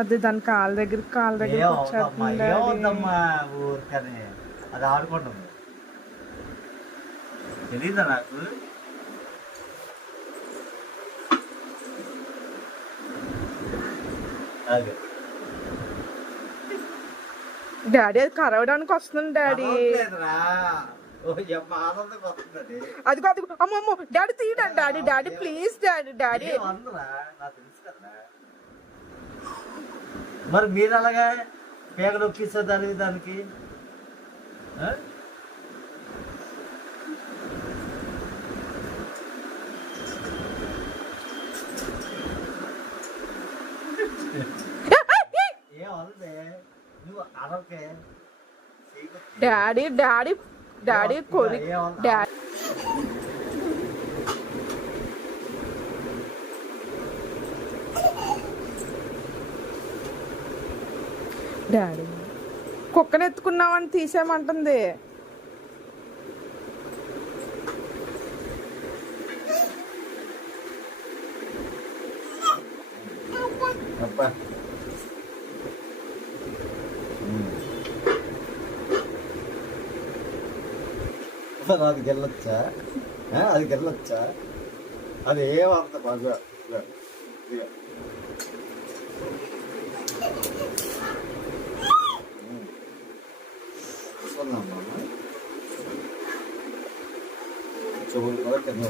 అది దాని కాళ్ళ దగ్గర ఊరికనే అది ఆడుకుంటుంది. తెలీదా నాకు? అదే డాడీ అది కరవడానికి వస్తుంది డాడీ. అది కాదు అమ్మమ్మో డాడీ తీయడం daddy daddy please daddy daddy. మరి మీరు అలాగా పేగ నొక్కిస్తారు దానికి ఏమవుతుంది నువ్వు అరవకే. డాడీ డాడీ డాడీ కొరి డాడీ డాడీ కుక్కను ఎత్తుకున్నామని తీసేయమంటుంది. అది గెల్లొచ్చా? అది గెల్లొచ్చా? అది ఏమంత బాగా చెవులు కూడా కింద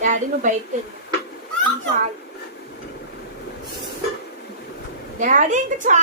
డాడీ నువ్వు బయటకు చాలు డాడీ ఇంకా చాలా